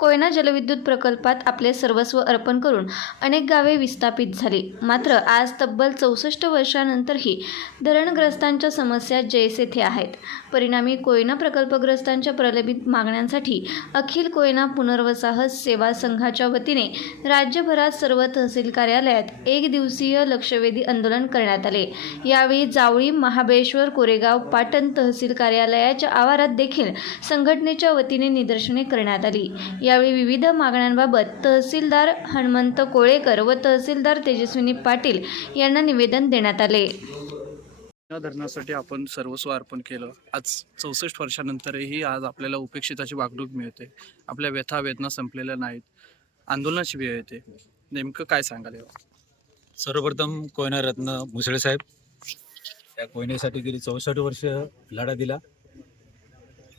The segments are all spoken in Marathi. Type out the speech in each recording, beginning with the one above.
कोयना जलविद्युत प्रकल्पात आपले सर्वस्व अर्पण करून अनेक गावे विस्थापित झाली. मात्र आज तब्बल चौसष्ट वर्षानंतरही धरणग्रस्तांच्या समस्या जैसे थे आहेत. परिणामी कोयना प्रकल्पग्रस्तांच्या प्रलंबित मागण्यांसाठी अखिल कोयना पुनर्वसाहत सेवा संघाच्या वतीने राज्यभरात सर्व तहसील कार्यालयात एक दिवसीय लक्षवेधी आंदोलन करण्यात आले. यावेळी जावळी महाबळेश्वर कोरेगाव पाटण तहसील कार्यालयाच्या आवारात देखील संघटनेच्या वतीने निदर्शने करण्यात आली. यावेळी विविध मागण्यांबाबत तहसीलदार हनुमंत कोळेकर व तहसीलदार तेजस्विनी पाटील यांना निवेदन देण्यात आले. या धरणासाठी आपण सर्वस्व अर्पण केलं. आज चौसष्ट वर्षानंतरही आज आपल्याला उपेक्षिताची वागणूक मिळते. आपल्या व्यथा वेदना संपलेल्या नाहीत. आंदोलनाची वेळ येते. नेमकं काय सांगाल यावर? सर्वप्रथम कोयना रत्न मुसळे साहेब या कोयनेसाठी गेली चौसष्ट वर्ष लढा दिला.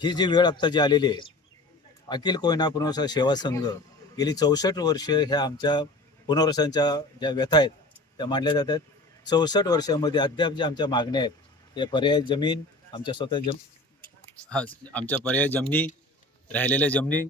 ही जी वेळ आत्ता जी आलेली आहे अखिल कोयना पुनर्वसा सेवा संघ गेली चौसष्ट वर्ष ह्या आमच्या पुनर्वसांच्या ज्या व्यथा आहेत त्या मांडल्या जातात चौसष्ट वर्षामध्ये अद्याप ज्या आमच्या मागण्या आहेत त्या पर्याय जमीन आमच्या स्वतः जम हा आमच्या पर्याय जमिनी राहिलेल्या जमिनी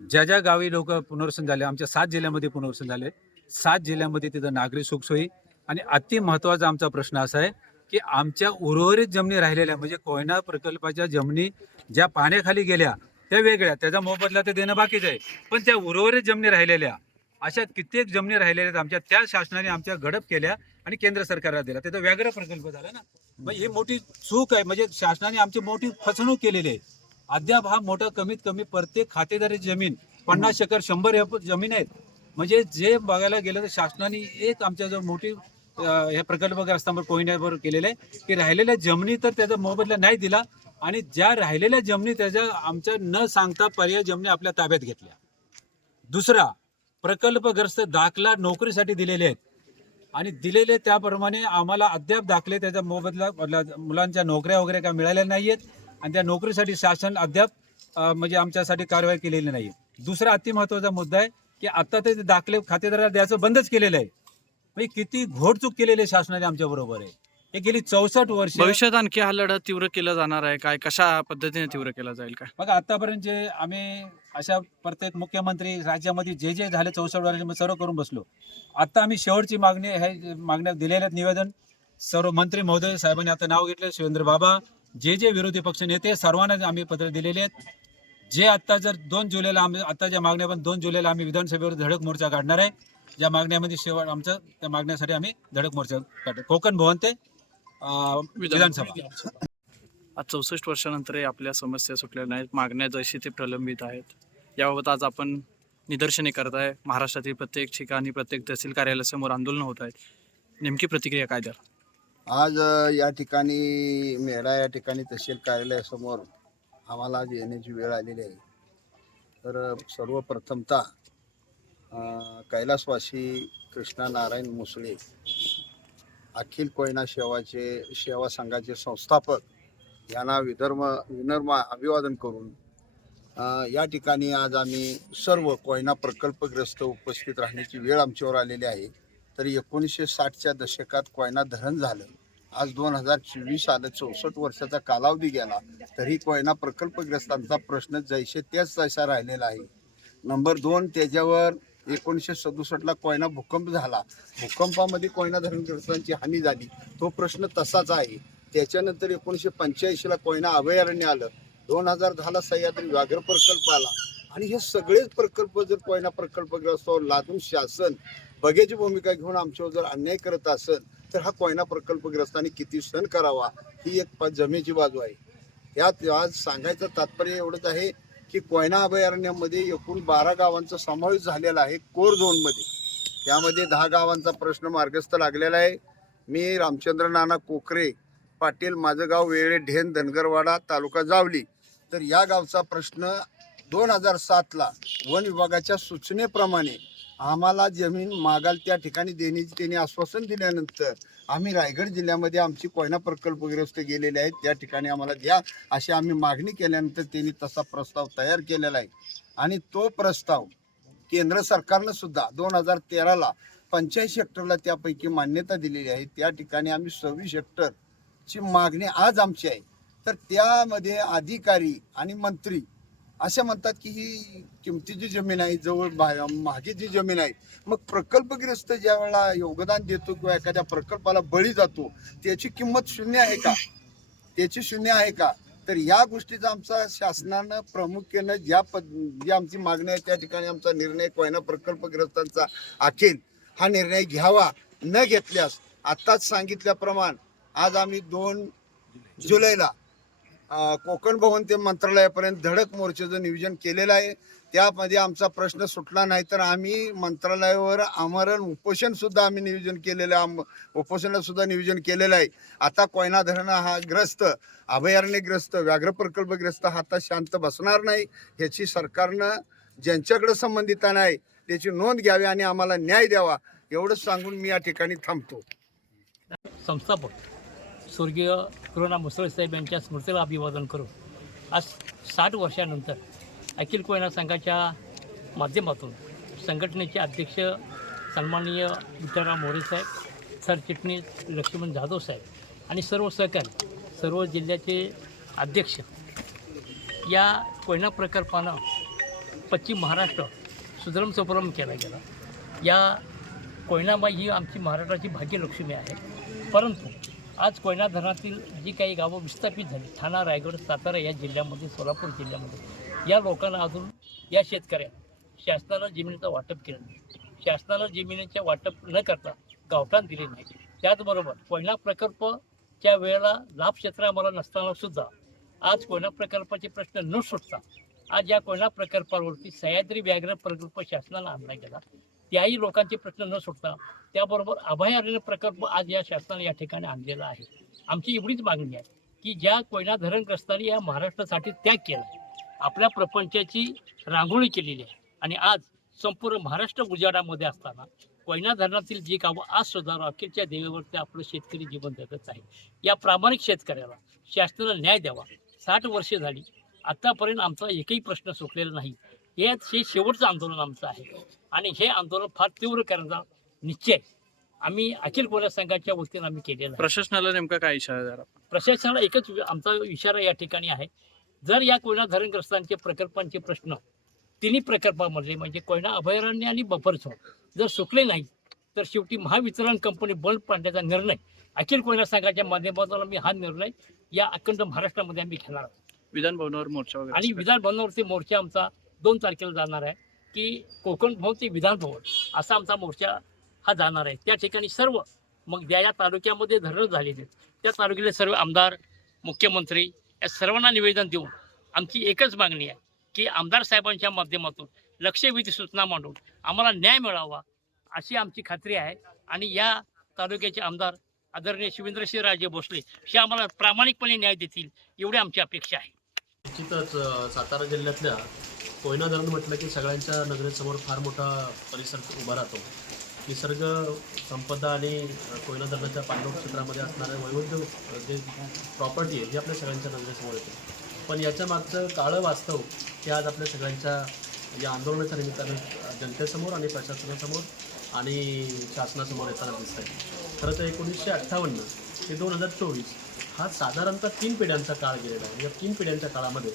ज्या ज्या गावी लोक पुनर्वसन झाले आमच्या सात जिल्ह्यामध्ये पुनर्वसन झाले सात जिल्ह्यामध्ये तिथं नागरी सुखसोयी आणि अति महत्त्वाचा आमचा प्रश्न असा आहे की आमच्या उर्वरित जमिनी राहिलेल्या म्हणजे कोयना प्रकल्पाच्या जमिनी ज्या पाण्याखाली गेल्या त्या वेगळ्या त्याचा मोबदला ते देणं बाकीच आहे. पण त्या उर्वरित जमिनी राहिलेल्या अशा कित्येक जमिनी राहिलेल्या आहेत आमच्या त्या शासनाने आमच्या गडप केल्या आणि केंद्र सरकारला दिला. त्याचा व्याघ्र प्रकल्प झाला ना. मग ही मोठी चूक आहे. म्हणजे शासनाने आमची मोठी फसवणूक केलेली आहे. अद्याप हा मोठा कमीत कमी प्रत्येक खातेदारी जमीन पन्नास एकर शंभर एकर जमीन आहेत. म्हणजे जे बघायला गेलं तर शासनाने एक आमच्या जो मोठी अं, हे प्रकल्पग्रस्तांवर कोहिन्यावर केलेलं आहे. की राहिलेल्या जमिनी तर त्याचा मोबदला नाही दिला. आणि ज्या राहिलेल्या जमिनी त्याच्या आमच्या न सांगता पर्याय जमिनी आपल्या ताब्यात घेतल्या. दुसरा प्रकल्पग्रस्त दाखला नोकरीसाठी दिलेले आहेत. आणि दिलेले त्याप्रमाणे आम्हाला अद्याप दाखले त्याचा मोबदला बदला- मुलांच्या नोकऱ्या वगैरे काय मिळाल्या नाही आहेत आणि त्या नोकरीसाठी शासन अद्याप म्हणजे आमच्यासाठी कारवाई केलेली नाही दुसरा अतिमहत्वाचा मुद्दा आहे की आत्ता ते दाखले खातेदाराला द्यायचं बंदच केलेलं आहे. म्हणजे किती घोडचूक केलेली आहे शासनाने आमच्याबरोबर आहे. हे गेली चौसष्ट वर्ष. भविष्यात आणखी हा लढा तीव्र केला जाणार आहे? काय कशा पद्धतीने तीव्र केला जाईल काय? बघा आतापर्यंत जे आम्ही अशा प्रत्येक मुख्यमंत्री राज्यामध्ये जे जे झाले चौसष्ट वर्षामध्ये सर्व करून बसलो. आता आम्ही शेवटची मागणी हे मागण्या दिलेल्या आहेत निवेदन. सर्व मंत्री महोदय साहेबांनी आता नाव घेतलं शिवेंद्र बाबा जे जे विरोधी पक्ष नेते सर्वांना आम्ही पत्र दिलेले आहेत. जे आता जर दोन जुलैला आम्ही आता ज्या मागण्या पण दोन जुलैला आम्ही विधानसभेवर धडक मोर्चा काढणार आहे ज्या मागण्यामध्ये शेवट आमचं त्या मागण्यासाठी आम्ही धडक मोर्चा काढतो कोकण भवन ते विधानसभा. आज चौसष्ट वर्षानंतरही आपल्या समस्या सुटल्या नाहीत मागण्या जशी ते प्रलंबित आहेत. याबाबत आज आपण निदर्शने करत आहे. महाराष्ट्रातील प्रत्येक ठिकाणी प्रत्येक तहसील कार्यालयासमोर आंदोलनं होत आहेत. नेमकी प्रतिक्रिया काय द्याल? आज या ठिकाणी मेढा या ठिकाणी तहसील कार्यालयासमोर आम्हाला आज येण्याची वेळ आलेली आहे. तर सर्वप्रथमतः कैलासवासी कृष्णा नारायण मुसळे अखिल कोयना सेवाचे सेवा संघाचे संस्थापक यांना विधर्म विनर्म अभिवादन करून या ठिकाणी आज आम्ही सर्व कोयना प्रकल्पग्रस्त उपस्थित राहण्याची वेळ आमच्यावर आलेली आहे. तर एकोणीसशे साठच्या दशकात कोयना धरण झालं. आज दोन हजार चोवीस आलं चौसष्ट वर्षाचा कालावधी गेला. तरी कोयना प्रकल्पग्रस्तांचा प्रश्न जैसे तेच तसा राहिलेला आहे. नंबर दोन त्याच्यावर एकोणीसशे सदुसष्टला कोयना भूकंप झाला. भूकंपामध्ये कोयना धरणग्रस्तांची हानी झाली. तो प्रश्न तसाच आहे. त्याच्यानंतर एकोणीसशे पंच्याऐंशीला कोयना अभयारण्य आलं. दोन हजार दहाला सह्याद्री व्याघ्र प्रकल्प आला. आणि हे सगळेच प्रकल्प जर कोयना प्रकल्पग्रस्तावर लादून शासन बघ्याची भूमिका घेऊन आमच्यावर जर अन्याय करत असेल तर हा कोयना प्रकल्पग्रस्तांनी किती सण करावा? ही एक जमेची बाजू आहे. यात आज सांगायचं तात्पर्य एवढंच आहे. की कोयना अभयारण्यामध्ये एकूण बारा गावांचा समावेश झालेला आहे कोर झोनमध्ये त्यामध्ये दहा गावांचा प्रश्न मार्गस्थ लागलेला आहे. मी रामचंद्र नाना कोकरे पाटील माझं गाव वेळे ढेन धनगरवाडा तालुका जावली. तर या गावचा प्रश्न दोन हजार सातला वन विभागाच्या सूचनेप्रमाणे आम्हाला जमीन मागाल त्या ठिकाणी देण्याची त्यांनी आश्वासन दिल्यानंतर आम्ही रायगड जिल्ह्यामध्ये आमची कोयना प्रकल्पग्रस्त गेलेले आहेत. त्या ठिकाणी आम्हाला द्या अशी आम्ही मागणी केल्यानंतर त्यांनी तसा प्रस्ताव तयार केलेला आहे. आणि तो प्रस्ताव केंद्र सरकारनं सुद्धा दोन हजार तेराला पंचायत हेक्टरला त्यापैकी मान्यता दिलेली आहे. त्या ठिकाणी आम्ही सव्वीस हेक्टरची मागणी आज आमची आहे. तर त्यामध्ये अधिकारी आणि मंत्री असे म्हणतात की ही किमतीची जमीन आहे जवळ मागे जी जमीन आहे मग प्रकल्पग्रस्त ज्या वेळेला योगदान देतो किंवा एखाद्या प्रकल्पाला बळी जातो त्याची किंमत शून्य आहे का? त्याची शून्य आहे का? तर या गोष्टीचा आमचा शासनानं प्रामुख्यानं ज्या पद जी आमची मागणी आहे त्या ठिकाणी आमचा निर्णय कोयना प्रकल्पग्रस्तांचा आखेल हा निर्णय घ्यावा न घेतल्यास आत्ताच सांगितल्याप्रमाणे आज आम्ही दोन जुलैला कोकण भवन ते मंत्रालयापर्यंत धडक मोर्चाचं नियोजन केलेलं आहे. त्यामध्ये आमचा प्रश्न सुटला नाही तर आम्ही मंत्रालयावर आमरण उपोषणसुद्धा आम्ही नियोजन केलेलं आहे. आम- उपोषणासुद्धा नियोजन केलेलं आहे. आता कोयना धरण हा ग्रस्त अभयारण्यग्रस्त व्याघ्र प्रकल्पग्रस्त हा आता शांत बसणार नाही. ह्याची सरकारनं ज्यांच्याकडे संबंधितानं आहे त्याची नोंद घ्यावी आणि आम्हाला न्याय द्यावा. एवढंच सांगून मी या ठिकाणी थांबतो. संस्थापक. स्वर्गीय करुणा मुसळे साहेब यांच्या स्मृतीला अभिवादन करून आज साठ वर्षानंतर अखिल कोयना संघाच्या माध्यमातून संघटनेचे अध्यक्ष सन्माननीय विठ्ठलराव मोरे साहेब सरचिटणीस लक्ष्मण जाधव साहेब आणि सर्व सहकारी सर्व जिल्ह्याचे अध्यक्ष या कोयना प्रकल्पानं पश्चिम महाराष्ट्र सुजलम सुफलम केला गेला. या कोयनाबाई ही आमची महाराष्ट्राची भाग्यलक्ष्मी आहे. परंतु आज कोयना धरणातील जी काही गावं विस्थापित झाली ठाणा रायगड सातारा या जिल्ह्यामध्ये सोलापूर जिल्ह्यामध्ये या लोकांना अजून या शेतकऱ्या शासनानं जमिनीचं वाटप केलं नाही. शासनानं जमिनीचे वाटप न करता गावठाण दिले नाही. त्याचबरोबर कोयना प्रकल्पच्या वेळेला लाभ क्षेत्र आम्हाला नसताना सुद्धा आज कोयना प्रकल्पाचे प्रश्न न सुटता आज या कोयना प्रकल्पावरती सह्याद्री व्याघ्र प्रकल्प शासनाला आणला गेला. त्याही लोकांचे प्रश्न न सुटता त्याबरोबर अभयारण्य प्रकल्प आज या शासनाने या ठिकाणी आणलेला आहे. आमची एवढीच मागणी आहे की ज्या कोयना धरणग्रस्तांनी या महाराष्ट्रासाठी त्याग केला आपल्या प्रपंचाची रांगोळी केलेली आहे आणि आज संपूर्ण महाराष्ट्र उजाडामध्ये असताना कोयना धरणातील जी गावं आज सुद्धा अखेरच्या देवेवरती आपलं शेतकरी जीवन जगत आहे. या प्रामाणिक शेतकऱ्याला शासनाला न्याय द्यावा. साठ वर्षे झाली. आतापर्यंत आमचा एकही प्रश्न सुटलेला नाही. हे शेवटचं आंदोलन आमचं आहे. आणि हे आंदोलन फार तीव्र करण्याचा निश्चय आम्ही अखिल कोयना संघाच्या वतीनं आम्ही केलेला आहे. प्रशासनाला नेमका काय इशारा? प्रशासनाला एकच वि- आमचा इशारा या ठिकाणी आहे. जर या कोयना धरणग्रस्तांचे प्रकल्पांचे प्रश्न तिन्ही प्रकल्पामध्ये म्हणजे कोयना अभयारण्य आणि बफर झोन जर सुटले नाही तर शेवटी महावितरण कंपनी बंद पाडण्याचा निर्णय अखिल कोयना संघाच्या माध्यमातून आम्ही हा निर्णय या अखंड महाराष्ट्रामध्ये आम्ही घेणार आहोत. विधान भवनावर मोर्चा आणि विधान भवनावरती मोर्चा आमचा दोन तारखेला जाणार आहे. की कोकण भवन ते विधान भवन असा आमचा मोर्चा हा जाणार आहे. त्या ठिकाणी सर्व मग ज्या या तालुक्यामध्ये धरणं झालेले आहेत, त्या तालुक्यातले सर्व आमदार मुख्यमंत्री या सर्वांना निवेदन देऊन आमची एकच मागणी आहे की आमदार साहेबांच्या माध्यमातून लक्षवेधी सूचना मांडून आम्हाला न्याय मिळावा अशी आमची खात्री आहे. आणि या तालुक्याचे आमदार आदरणीय शिवेंद्रसिंहराजे भोसले हे आम्हाला प्रामाणिकपणे न्याय देतील एवढी आमची अपेक्षा आहे. निश्चितच सातारा जिल्ह्यातल्या कोयना धरण म्हटलं की सगळ्यांच्या नजरेसमोर फार मोठा परिसर उभा राहतो. निसर्ग संपदा आणि कोयना धरणाच्या पांडव क्षेत्रामध्ये असणारे वैविध्य जे प्रॉपर्टी आहे जी आपल्या सगळ्यांच्या नजरेसमोर येते. पण याच्या मागचं काळं वास्तव हे आज आपल्या सगळ्यांच्या या आंदोलनाच्या निमित्तानं जनतेसमोर आणि प्रशासनासमोर आणि शासनासमोर येताना दिसत आहे खरं तर एकोणीसशे अठ्ठावन्न ते दोन हजार चोवीस हा साधारणतः तीन पिढ्यांचा काळ गेलेला आहे. या तीन पिढ्यांच्या काळामध्ये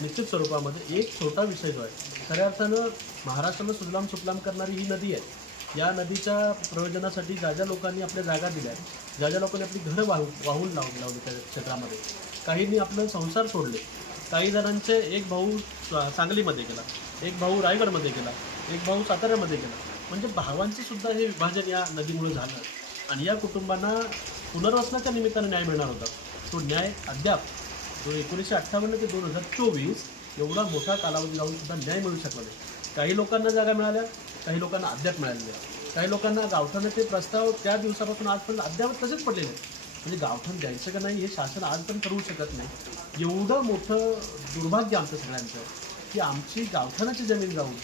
निश्चित स्वरूपामध्ये एक छोटा विषय जो आहे खऱ्या अर्थानं महाराष्ट्राला सुजलाम सुफलाम करणारी ही नदी आहे. या नदीच्या प्रयोजनासाठी ज्या ज्या लोकांनी आपल्या जागा दिल्या आहेत ज्या ज्या लोकांनी आपली घरं वाहू वाहून लाव लावली त्या क्षेत्रामध्ये काहींनी आपलं संसार सोडले. काही जणांचे एक भाऊ सांगलीमध्ये गेला एक भाऊ रायगडमध्ये गेला एक भाऊ साताऱ्यामध्ये गेला. म्हणजे भावांचेसुद्धा हे विभाजन या नदीमुळे झालं. आणि या कुटुंबांना पुनर्वसनाच्या निमित्ताने न्याय मिळणार होता. तो न्याय अद्याप जो एकोणीसशे अठ्ठावन्न ते दोन हजार चोवीस एवढा मोठा कालावधी जाऊन सुद्धा न्याय मिळू शकला नाही. काही लोकांना जागा मिळाल्या काही लोकांना अद्याप मिळालेल्या काही लोकांना गावठाणाचे प्रस्ताव त्या दिवसापासून आजपर्यंत अद्याप तसेच पडलेले आहेत म्हणजे गावठाण द्यायचं का नाही हे शासन आज पण करू शकत नाही. एवढं मोठं दुर्भाग्य आमचं सगळ्यांचं की आमची गावठाणाची जमीन जाऊन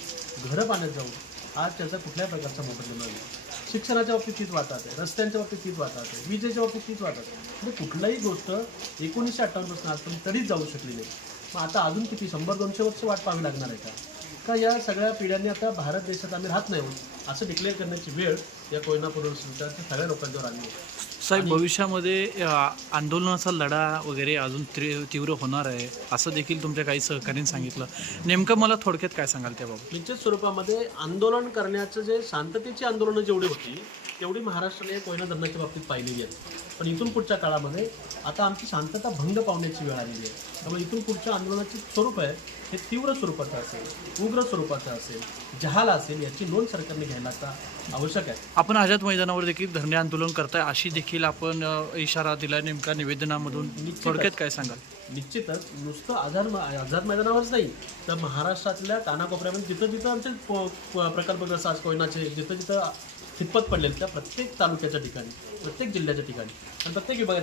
घरं पाण्यात जाऊन आज त्याचा कुठल्याही प्रकारचा मोबदला नाही. शिक्षणाच्या बाबतीत तीच वाटत आहे रस्त्यांच्या बाबतीत तीच वाटत आहे विजेच्या बाबतीत तीच वाटत आहे. म्हणजे कुठलाही गोष्ट एकोणीसशे अठ्ठावन्नपासून आजपर्यंत तरीच जाऊ शकली नाही. मग आता अजून किती शंभर दोनशे वर्ष वाट पाहावी लागणार आहे का? का या सगळ्या पिढ्यांनी आता भारत देशात आम्ही राहत नाही असं डिक्लेअर करण्याची वेळ या कोयना पुनर्वसनाच्या सगळ्या लोकांच्यावर आली आहे. साहेब भविष्यामध्ये आंदोलनाचा लढा वगैरे अजून तीव्र होणार आहे असं देखील तुमच्या काही सहकार्याने सांगितलं. नेमकं मला थोडक्यात काय सांगाल त्याबाबत? निश्चित स्वरूपामध्ये आंदोलन करण्याचं जे शांततेची आंदोलनं जेवढी होती तेवढी महाराष्ट्राने कोयना धरणाच्या बाबतीत पाहिलेली आहेत. पण इथून पुढच्या काळामध्ये आता आमची शांतता भंग पावण्याची वेळ आलेली आहे. त्यामुळे इथून पुढच्या आंदोलनाचे स्वरूप आहे हे तीव्र स्वरूपाचं असेल उग्र स्वरूपाचं असेल जहाल असेल याची नोंद सरकारने घ्यायला आता आवश्यक आहे. आपण आझाद मैदानावर देखील धरणे आंदोलन करताय अशी देखील आपण इशारा दिला नेमका निवेदनामधून. थोडक्यात काय सांगाल? निश्चितच. नुसतं आझाद आझाद मैदानावरच नाही तर महाराष्ट्रातल्या कानाकोपऱ्यामध्ये जिथं जिथं आमचे प- प- प्रकल्पग्रस्त आज कोयनाचे जिथं जिथं खितपत पडलेले त्या प्रत्येक तालुक्याच्या ठिकाणी प्रत्येक जिल्ह्याच्या ठिकाणी आणि प्रत्येक विभागात